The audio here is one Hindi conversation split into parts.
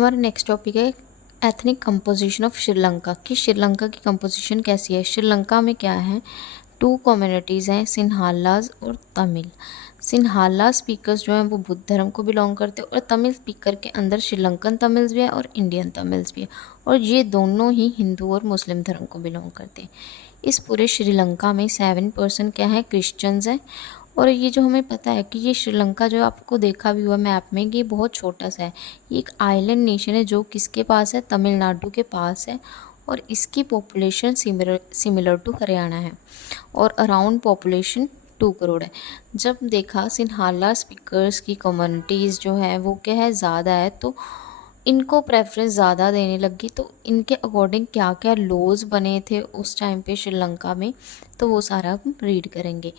हमारा नेक्स्ट टॉपिक है एथनिक कंपोजिशन ऑफ श्रीलंका कि श्रीलंका की कंपोजिशन कैसी है। श्रीलंका में क्या है, टू कम्युनिटीज़ हैं, सिन्हालाज और तमिल। सिन्हाला स्पीकर्स जो हैं वो बुद्ध धर्म को बिलोंग करते हैं और तमिल स्पीकर के अंदर श्रीलंकन तमिल्स भी है और इंडियन तमिल्स भी है, और ये दोनों ही हिंदू और मुस्लिम धर्म को बिलोंग करते हैं। इस पूरे श्रीलंका में 7% क्या है, क्रिश्चियंस हैं। और ये जो हमें पता है कि ये श्रीलंका जो आपको देखा भी हुआ मैप में कि ये बहुत छोटा सा है, ये एक आइलैंड नेशन है जो किसके पास है, तमिलनाडु के पास है, और इसकी पॉपुलेशन सिमिलर टू हरियाणा है और अराउंड पॉपुलेशन 2 करोड़ है। जब देखा सिन्हाला स्पीकर्स की कम्युनिटीज़ जो है वो क्या है, ज़्यादा है, तो इनको प्रेफरेंस ज़्यादा देने लगी। तो इनके अकॉर्डिंग क्या क्या लॉज बने थे उस टाइम पे श्रीलंका में, तो वो सारा हम रीड करेंगे।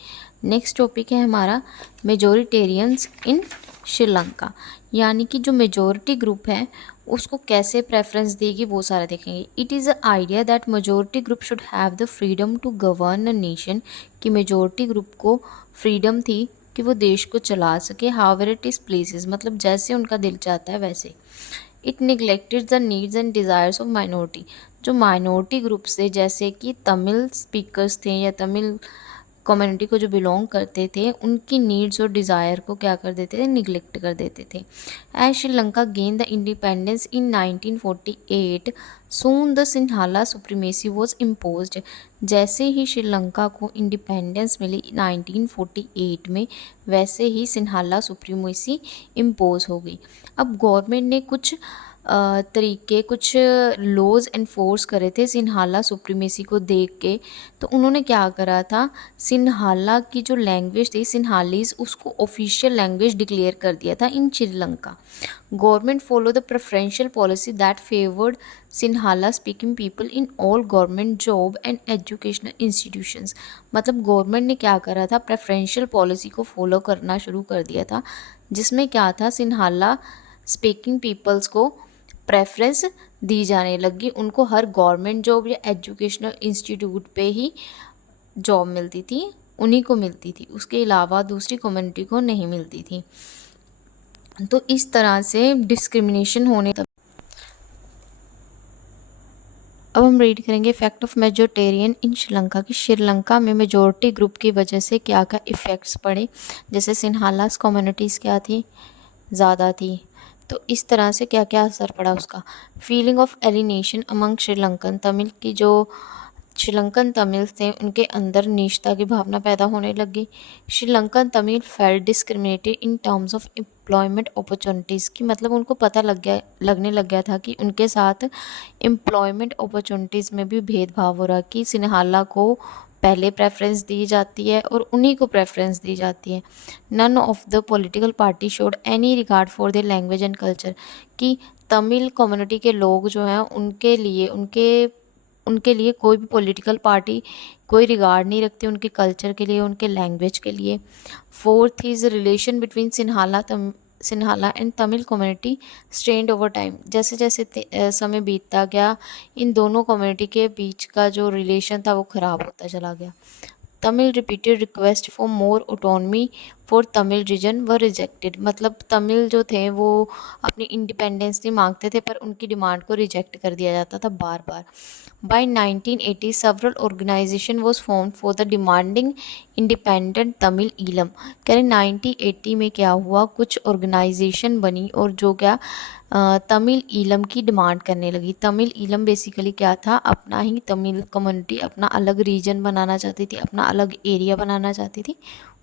नेक्स्ट टॉपिक है हमारा मेजोरिटेरियंस इन श्रीलंका, यानी कि जो मेजोरिटी ग्रुप है उसको कैसे प्रेफरेंस देगी वो सारा देखेंगे। It is a idea that majority group should have the freedom to govern a nation, कि मेजोरिटी ग्रुप को फ्रीडम थी कि वो देश को चला सके, हाउएवर इट इज़ प्लेसेस, मतलब जैसे उनका दिल चाहता है वैसे। It neglected the needs and desires of minority, जो माइनॉरिटी ग्रुप से जैसे कि तमिल स्पीकर्स थे या तमिल कम्युनिटी को जो बिलोंग करते थे, उनकी नीड्स और डिज़ायर को क्या कर देते थे, निगलेक्ट कर देते थे। As Sri Lanka gain the independence in 1948 soon the Sinhala supremacy was imposed, जैसे ही श्रीलंका को इंडिपेंडेंस मिली 1948 में, वैसे ही सिन्हाला सुप्रीमेसी इम्पोज हो गई। अब गवर्नमेंट ने कुछ कुछ लॉज एनफोर्स करे थे सिन्हाला सुप्रीमेसी को देख के। तो उन्होंने क्या करा था, सिन्हाला की जो लैंग्वेज थी सिन्हालीज, उसको ऑफिशियल लैंग्वेज डिक्लेयर कर दिया था in Sri Lanka. Government follow the preferential policy that favoured Sinhala speaking people in all government job and educational institutions, मतलब गवर्नमेंट ने क्या करा था, प्रेफरेंशियल पॉलिसी को फॉलो करना शुरू कर दिया था, जिसमें क्या था, सिन्हाला स्पीकिंग पीपल्स को प्रेफरेंस दी जाने लगी। उनको हर गवर्नमेंट जॉब या एजुकेशनल इंस्टीट्यूट पे ही जॉब मिलती थी, उन्हीं को मिलती थी, उसके अलावा दूसरी कम्युनिटी को नहीं मिलती थी। तो इस तरह से डिस्क्रिमिनेशन होने तक। अब हम रीड करेंगे इफेक्ट ऑफ मेजोरिटेरियन इन श्रीलंका की श्रीलंका में मेजोरिटी ग्रुप की वजह से क्या क्या इफ़ेक्ट्स पड़े। जैसे सिन्हालास कम्युनिटीज़ क्या थी, ज़्यादा थी, तो इस तरह से क्या क्या असर पड़ा उसका। Feeling of alienation among Sri Lankan Tamil की, जो श्रीलंकन तमिल थे उनके अंदर नीचता की भावना पैदा होने लगी। Sri Lankan Tamil felt discriminated in terms of employment opportunities की, मतलब उनको पता लगने लग गया था कि उनके साथ एम्प्लॉयमेंट अपॉर्चुनिटीज़ में भी भेदभाव हो रहा, कि सिन्हाला को पहले प्रेफरेंस दी जाती है और उन्हीं को प्रेफरेंस दी जाती है। None of the political party showed any regard for their language and culture, कि तमिल कम्युनिटी के लोग जो हैं उनके लिए कोई भी पॉलिटिकल पार्टी कोई रिगार्ड नहीं रखती, उनके कल्चर के लिए, उनके लैंग्वेज के लिए। Fourth is relation between Sinhala and Tamil community strained over time, जैसे जैसे समय बीतता गया इन दोनों कम्युनिटी के बीच का जो रिलेशन था वो ख़राब होता चला गया। Tamil repeated request for more autonomy for Tamil region were rejected, मतलब तमिल जो थे वो अपनी इंडिपेंडेंस नहीं मांगते थे, पर उनकी डिमांड को रिजेक्ट कर दिया जाता था बार बार। By 1980 several organization was formed for the demanding independent Tamil Eelam, कह रहे 1980 में क्या हुआ, कुछ ऑर्गेनाइजेशन बनी और जो क्या तमिल ईलम की डिमांड करने लगी। तमिल ईलम बेसिकली क्या था, अपना ही तमिल कम्युनिटी अपना अलग रीजन बनाना चाहती थी, अपना अलग एरिया बनाना चाहती थी,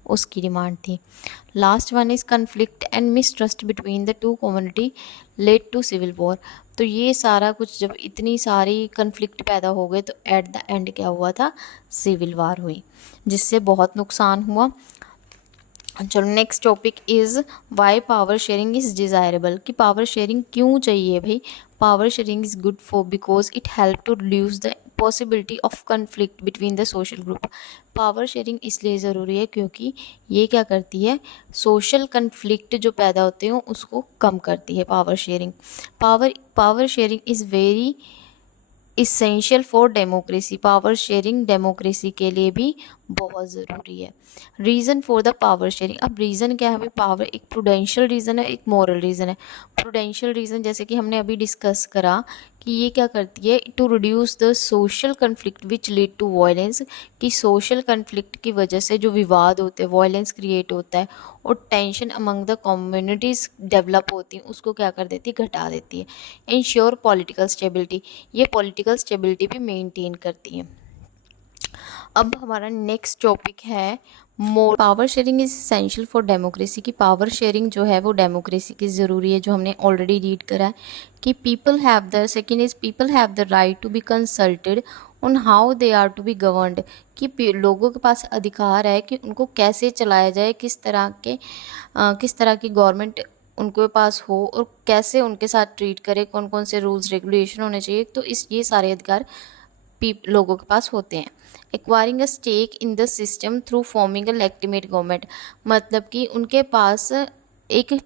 उसकी डिमांड थी। Last one is conflict and mistrust between the two community led to civil war, तो ये सारा कुछ जब इतनी सारी कन्फ्लिक्ट पैदा हो गए तो एट द एंड क्या हुआ था, सिविल वार हुई, जिससे बहुत नुकसान हुआ। चलो next topic is why power sharing is desirable, कि पावर शेयरिंग क्यों चाहिए भाई। Power sharing is good for because it help to reduce the possibility of conflict between the social group. Power sharing इसलिए ज़रूरी है क्योंकि ये क्या करती है, सोशल कन्फ्लिक्ट जो पैदा होते हैं उसको कम करती है power sharing. Power sharing is very essential for democracy, power sharing democracy के लिए भी बहुत ज़रूरी है। Reason for the power sharing, अब रीज़न क्या है भाई, पावर एक प्रूडेंशियल रीज़न है, एक मॉरल रीज़न है। प्रूडेंशियल रीज़न जैसे कि हमने अभी डिस्कस करा कि ये क्या करती है, to reduce the social conflict which lead to violence, कि सोशल कन्फ्लिक्ट की वजह से जो विवाद होते हैं, वायलेंस क्रिएट होता है और tension among the communities develop होती हैं, उसको क्या कर देती है, घटा देती है। इंश्योर पॉलिटिकल स्टेबिलिटी, ये पॉलिटिकल स्टेबिलिटी भी मेंटेन करती है। अब हमारा नेक्स्ट टॉपिक है more power sharing is essential for democracy, की पावर शेयरिंग जो है वो डेमोक्रेसी की ज़रूरी है, जो हमने ऑलरेडी रीड करा है कि people have the, second is people have the right to be consulted on how they are to be governed, कि लोगों के पास अधिकार है कि उनको कैसे चलाया जाए, किस तरह की गवर्नमेंट उनके पास हो और कैसे उनके साथ ट्रीट करे, कौन कौन से रूल्स रेगुलेशन होने चाहिए, तो ये सारे अधिकार लोगों के पास होते हैं। Acquiring a stake in the system through forming a legitimate government, मतलब कि उनके पास एक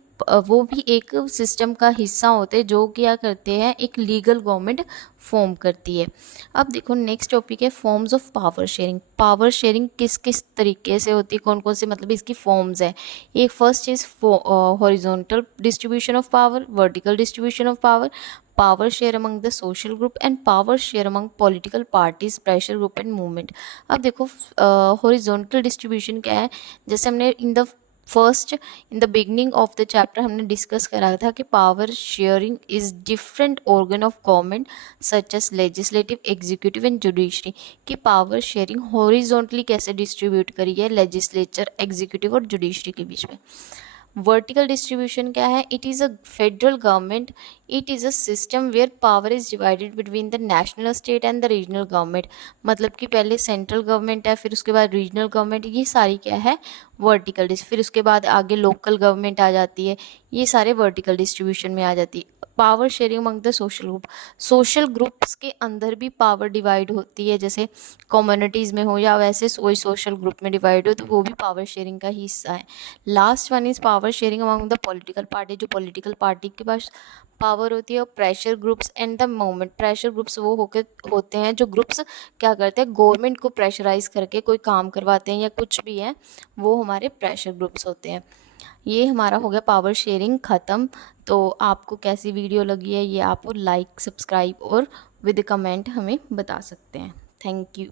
वो भी एक सिस्टम का हिस्सा होते हैं जो क्या करते हैं, एक लीगल गवर्नमेंट फॉर्म करती है। अब देखो नेक्स्ट टॉपिक है forms of power sharing. Power sharing किस किस तरीके से होती है, कौन कौन से मतलब इसकी फॉर्म्स है। एक first is horizontal distribution of power, vertical distribution of power, power share among the social group and power share among political parties, pressure group and movement। अब देखो हॉरिजॉन्टल डिस्ट्रीब्यूशन क्या है, जैसे हमने in the beginning of the chapter हमने डिस्कस करा था कि power sharing is different organ of government such as legislative, executive and judiciary, कि पावर शेयरिंग हॉरिजॉन्टली कैसे डिस्ट्रीब्यूट करी है लेजिस्लेचर, एग्जीक्यूटिव और जुडिशरी के बीच में। वर्टिकल डिस्ट्रीब्यूशन क्या है, it is a federal government, it is a system where power is divided between the national state and the regional government, मतलब कि पहले सेंट्रल गवर्नमेंट है, फिर उसके बाद रीजनल गवर्नमेंट, ये सारी क्या है वर्टिकल, फिर उसके बाद आगे लोकल गवर्नमेंट आ जाती है, ये सारे वर्टिकल डिस्ट्रीब्यूशन में आ जाती है। Power sharing among the social group, social groups के अंदर भी पावर डिवाइड होती है, जैसे कम्युनिटीज़ में हो या वैसे कोई सोशल ग्रुप में डिवाइड हो, तो वो भी पावर शेयरिंग का ही हिस्सा है। Last one is power sharing among the political party, जो पॉलिटिकल पार्टी के पास पावर होती है, और pressure groups and the movement, pressure groups वो होते हैं जो ग्रुप्स क्या करते हैं, गवर्नमेंट को प्रेशराइज करके कोई काम करवाते हैं या कुछ भी है, वो हमारे प्रेशर ग्रुप्स होते हैं। ये हमारा हो गया पावर शेयरिंग ख़त्म। तो आपको कैसी वीडियो लगी है ये आप लाइक, सब्सक्राइब और विद कमेंट हमें बता सकते हैं। Thank you.